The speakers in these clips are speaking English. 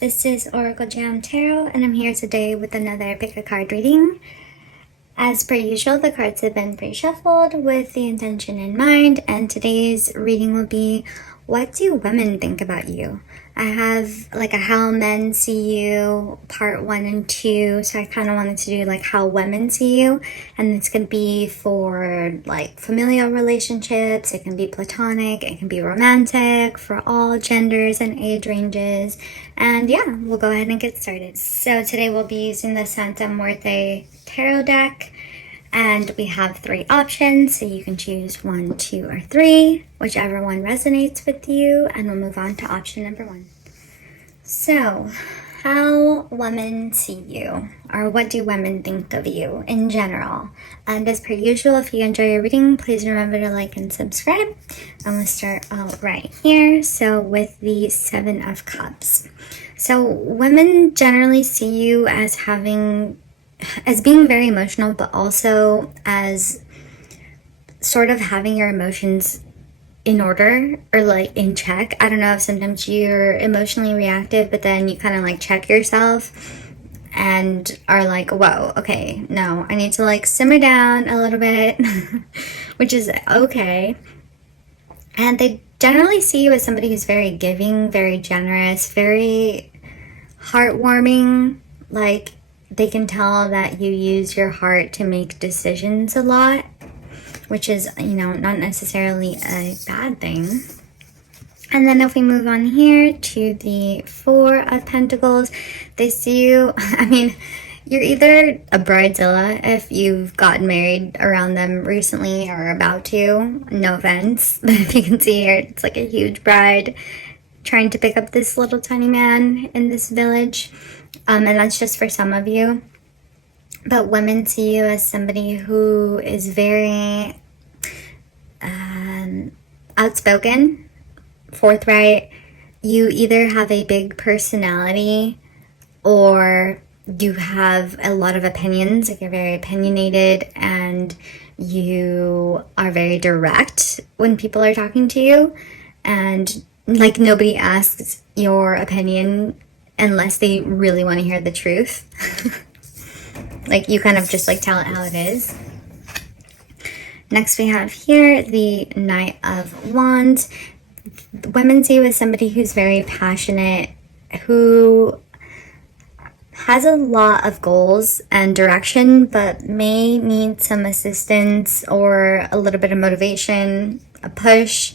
This is Oracle Jam Tarot, and I'm here today with another pick a card reading. As per usual, the cards have been pre-shuffled with the intention in mind, and today's reading will be, what do women think about you? I have like a how men see you part 1 and 2, so I kind of wanted to do like how women see you, and it's going to be for like familial relationships. It can be platonic, it can be romantic, for all genders and age ranges. And yeah, we'll go ahead and get started. So today we'll be using the Santa Muerte tarot deck, and we have 3 options, so you can choose 1, 2, or 3, whichever one resonates with you, and we'll move on to option number 1. So, how women see you, or what do women think of you in general? And as per usual, if you enjoy your reading, please remember to like and subscribe. And we'll start out right here. So with the 7 of Cups. So women generally see you as being very emotional, but also as sort of having your emotions in order or like in check. I don't know if sometimes you're emotionally reactive, but then you kind of like check yourself and are like, whoa, okay, no, I need to like simmer down a little bit, which is okay. And they generally see you as somebody who's very giving, very generous, very heartwarming. Like, they can tell that you use your heart to make decisions a lot, which is, not necessarily a bad thing. And then if we move on here to the 4 of Pentacles, they see you, you're either a bridezilla if you've gotten married around them recently or about to. No offense, but if you can see here, it's like a huge bride trying to pick up this little tiny man in this village. And that's just for some of you. But women see you as somebody who is very outspoken, forthright. You either have a big personality or you have a lot of opinions, like you're very opinionated, and you are very direct when people are talking to you. And like nobody asks your opinion unless they really want to hear the truth. Like you kind of just like tell it how it is. Next we have here the Knight of Wands. Women see you as somebody who's very passionate, who has a lot of goals and direction, but may need some assistance or a little bit of motivation, a push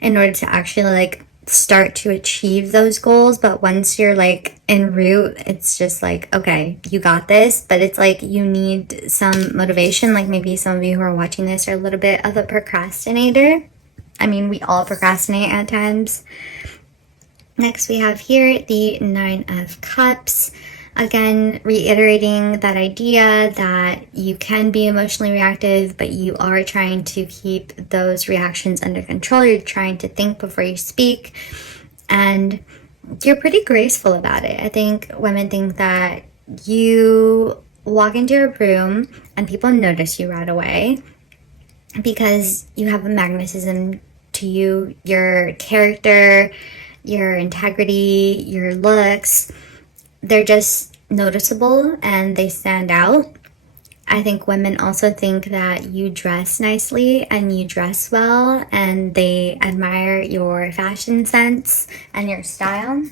in order to actually like start to achieve those goals. But once you're like en route, it's just like, okay, you got this. But it's like you need some motivation. Like maybe some of you who are watching this are a little bit of a procrastinator. We all procrastinate at times. Next we have here the 9 of Cups. Again, reiterating that idea that you can be emotionally reactive, but you are trying to keep those reactions under control. You're trying to think before you speak, and you're pretty graceful about it. I think women think that you walk into a room and people notice you right away because you have a magnetism to you, your character, your integrity, your looks. They're just noticeable and they stand out. I think women also think that you dress nicely and you dress well, and they admire your fashion sense and your style.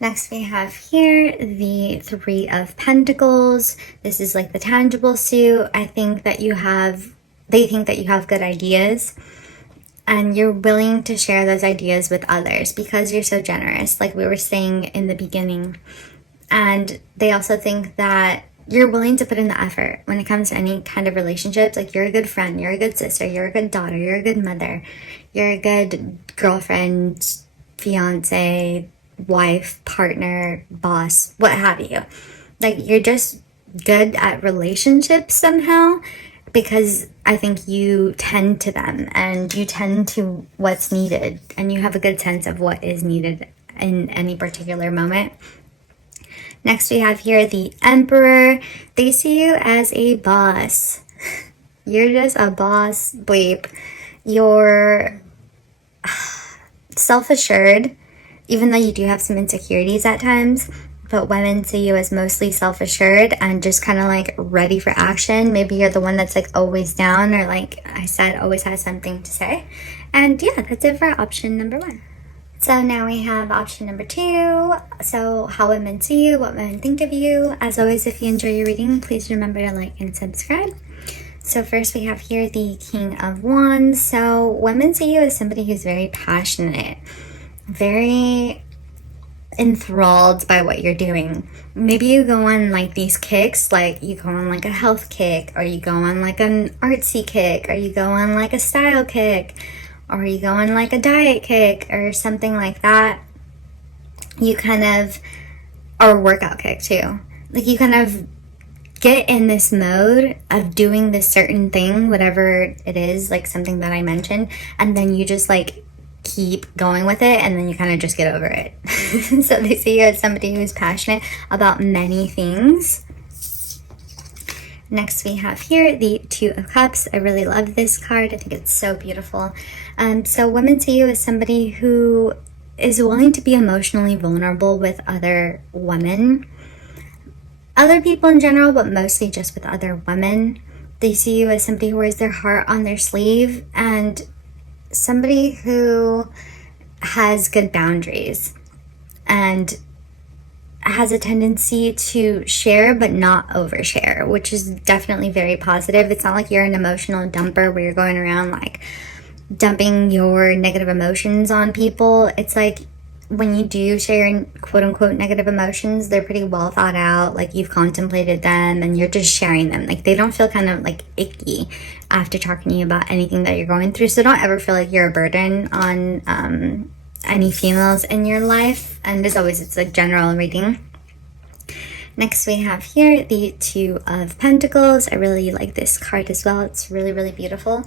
Next we have here the 3 of Pentacles. This is like the tangible suit. They think that you have good ideas, and you're willing to share those ideas with others because you're so generous, like we were saying in the beginning. And they also think that you're willing to put in the effort when it comes to any kind of relationships. Like you're a good friend, you're a good sister, you're a good daughter, you're a good mother, you're a good girlfriend, fiance, wife, partner, boss, what have you. Like you're just good at relationships somehow, because I think you tend to them and you tend to what's needed, and you have a good sense of what is needed in any particular moment. Next we have here the Emperor. They see you as a boss. You're just a boss bleep. You're self-assured. even though you do have some insecurities at times, but women see you as mostly self-assured and just kind of like ready for action. Maybe you're the one that's like always down, or like I said, always has something to say. And yeah, that's it for option number 1. So now we have option number 2. So how women see you, what women think of you. As always, if you enjoy your reading, please remember to like and subscribe. So first we have here the King of Wands. So women see you as somebody who's very passionate, very enthralled by what you're doing. Maybe you go on like these kicks, like you go on like a health kick, or you go on like an artsy kick, or you go on like a style kick, or you go on like a diet kick or something like that. You kind of, or a workout kick too. Like you kind of get in this mode of doing this certain thing, whatever it is, like something that I mentioned, and then you just like keep going with it, and then you kind of just get over it. So they see you as somebody who's passionate about many things. Next we have here the Two of Cups. I really love this card. I think it's so beautiful. So women see you as somebody who is willing to be emotionally vulnerable with other women, other people in general, but mostly just with other women. They see you as somebody who wears their heart on their sleeve, and somebody who has good boundaries and has a tendency to share but not overshare, which is definitely very positive. It's not like you're an emotional dumper where you're going around like dumping your negative emotions on people. It's like when you do share quote unquote negative emotions, they're pretty well thought out, like you've contemplated them and you're just sharing them. Like they don't feel kind of like icky after talking to you about anything that you're going through. So don't ever feel like you're a burden on any females in your life. And as always, it's a general reading. Next we have here the Two of Pentacles. I really like this card as well. It's really, really beautiful.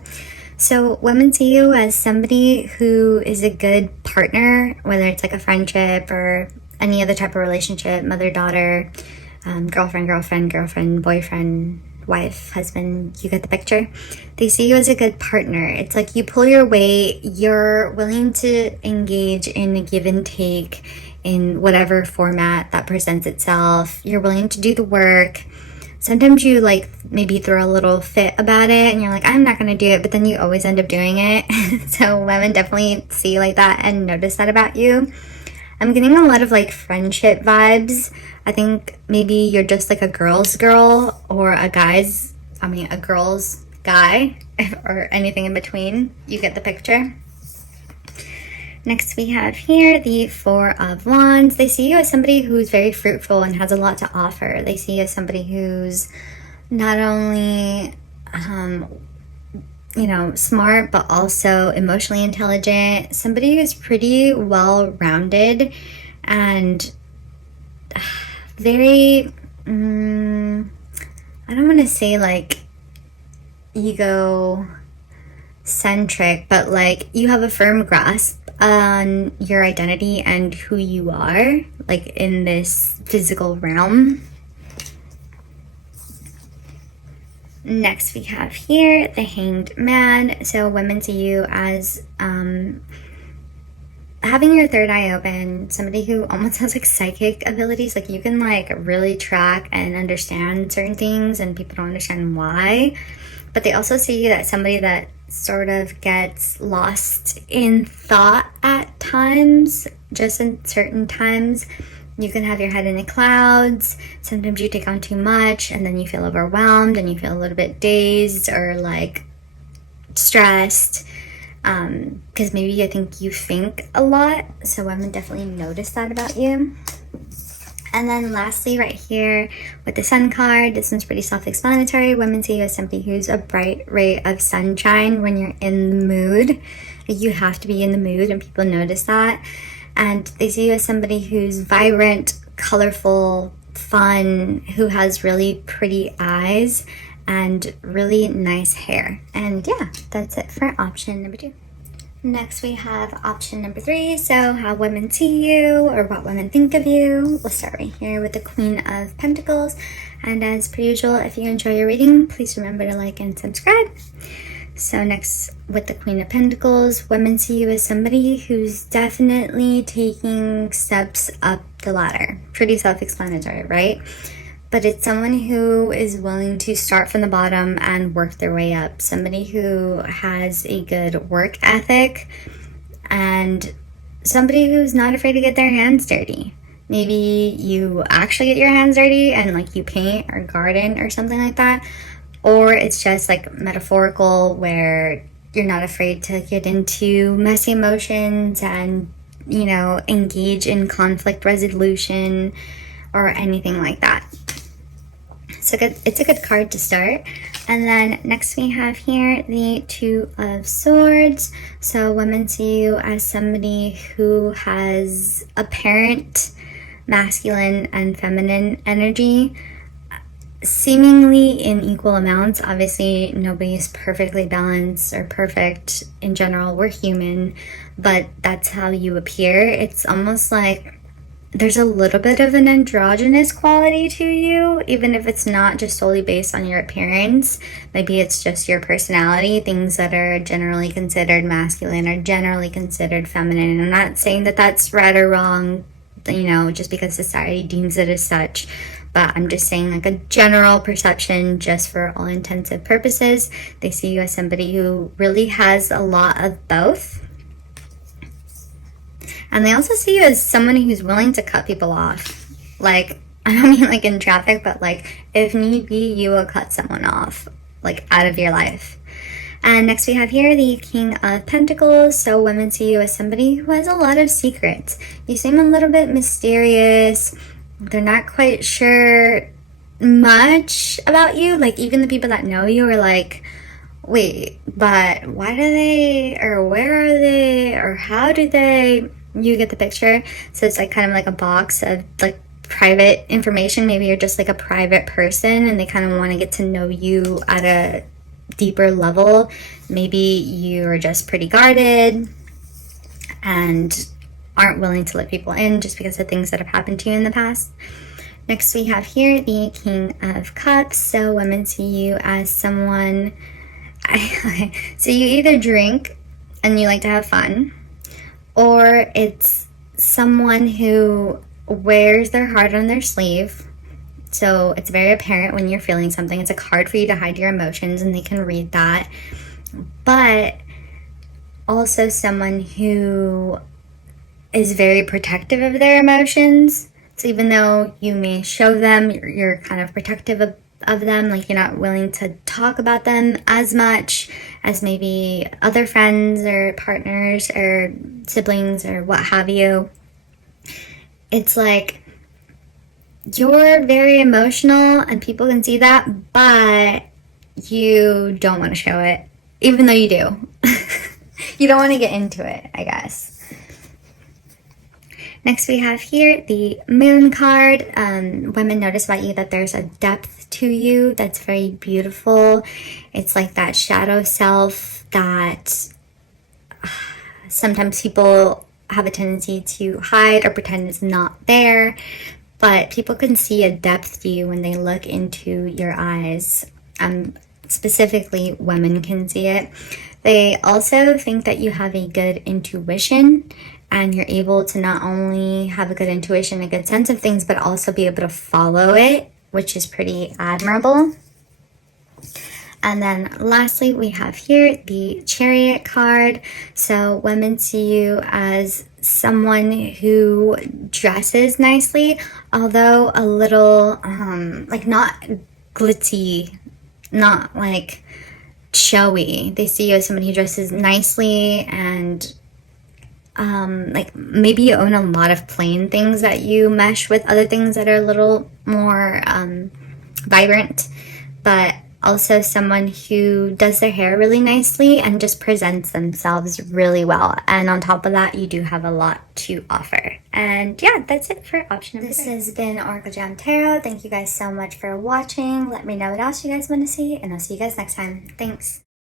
So women see you as somebody who is a good partner, whether it's like a friendship or any other type of relationship, mother-daughter, girlfriend, boyfriend, wife, husband, you get the picture. They see you as a good partner. It's like you pull your weight, you're willing to engage in a give and take in whatever format that presents itself. You're willing to do the work. Sometimes you like maybe throw a little fit about it and you're like, I'm not going to do it, but then you always end up doing it. So women definitely see you like that and notice that about you. I'm getting a lot of like friendship vibes. I think maybe you're just like a girl's girl or a girl's guy or anything in between. You get the picture. Next we have here the Four of Wands. They see you as somebody who's very fruitful and has a lot to offer. They see you as somebody who's not only, smart, but also emotionally intelligent. Somebody who's pretty well-rounded and very, I don't want to say like egocentric, but like you have a firm grasp on your identity and who you are, like in this physical realm. Next we have here the Hanged Man. So women see you as having your third eye open, somebody who almost has like psychic abilities. Like you can like really track and understand certain things and people don't understand why. But they also see you as somebody that sort of gets lost in thought at times, just in certain times. You can have your head in the clouds. Sometimes you take on too much and then you feel overwhelmed and you feel a little bit dazed or like stressed, because maybe I think you think a lot. So women definitely notice that about you. And then lastly, right here with the Sun card, this one's pretty self-explanatory. Women see you as somebody who's a bright ray of sunshine when you're in the mood. You have to be in the mood and people notice that. And they see you as somebody who's vibrant, colorful, fun, who has really pretty eyes and really nice hair. And yeah, that's it for option number 2. Next we have option number 3, so how women see you or what women think of you. We'll start right here with the Queen of Pentacles. And as per usual, if you enjoy your reading, please remember to like and subscribe. So next, with the Queen of Pentacles, women see you as somebody who's definitely taking steps up the ladder. Pretty self-explanatory, right? But it's someone who is willing to start from the bottom and work their way up. Somebody who has a good work ethic and somebody who's not afraid to get their hands dirty. Maybe you actually get your hands dirty and like you paint or garden or something like that. Or it's just like metaphorical where you're not afraid to get into messy emotions and, you know, engage in conflict resolution or anything like that. So it's a good card to start. And then next we have here the Two of Swords. So women see you as somebody who has apparent masculine and feminine energy, seemingly in equal amounts. Obviously, nobody's perfectly balanced or perfect. In general, we're human, but that's how you appear. It's almost like there's a little bit of an androgynous quality to you, even if it's not just solely based on your appearance. Maybe it's just your personality. Things that are generally considered masculine are generally considered feminine. And I'm not saying that that's right or wrong, you know, just because society deems it as such. But I'm just saying, like, a general perception, just for all intensive purposes. They see you as somebody who really has a lot of both. And they also see you as someone who's willing to cut people off. Like, I don't mean like in traffic, but like if need be, you will cut someone off, like out of your life. And next we have here the King of Pentacles. So women see you as somebody who has a lot of secrets. You seem a little bit mysterious. They're not quite sure much about you. Like even the people that know you are like, wait, but why do they, or where are they, or how do they? You get the picture. So it's like kind of like a box of like private information. Maybe you're just like a private person and they kind of want to get to know you at a deeper level. Maybe you're just pretty guarded and aren't willing to let people in just because of things that have happened to you in the past. Next we have here the King of Cups. So women see you as someone, so you either drink and you like to have fun, or it's someone who wears their heart on their sleeve. So it's very apparent when you're feeling something. It's a card for you to hide your emotions and they can read that. But also someone who is very protective of their emotions. So even though you may show them, you're kind of protective of them, like you're not willing to talk about them as much as maybe other friends or partners or siblings or what have you. It's like you're very emotional and people can see that, but you don't want to show it, even though you do. You don't want to get into it, I guess. Next we have here the Moon card. Women notice about you that there's a depth to you that's very beautiful. It's like that shadow self that sometimes people have a tendency to hide or pretend is not there. But people can see a depth to you when they look into your eyes. Specifically, women can see it. They also think that you have a good intuition and you're able to not only have a good intuition, a good sense of things, but also be able to follow it, which is pretty admirable. And then lastly, we have here the Chariot card. So women see you as someone who dresses nicely, although a little, like not glitzy, not like showy. They see you as somebody who dresses nicely and like maybe you own a lot of plain things that you mesh with other things that are a little more vibrant, but also someone who does their hair really nicely and just presents themselves really well. And on top of that, you do have a lot to offer. And yeah, that's it for option number 3. This has been Oracle Jam Tarot. Thank you guys so much for watching. Let me know what else you guys want to see, and I'll see you guys next time. Thanks.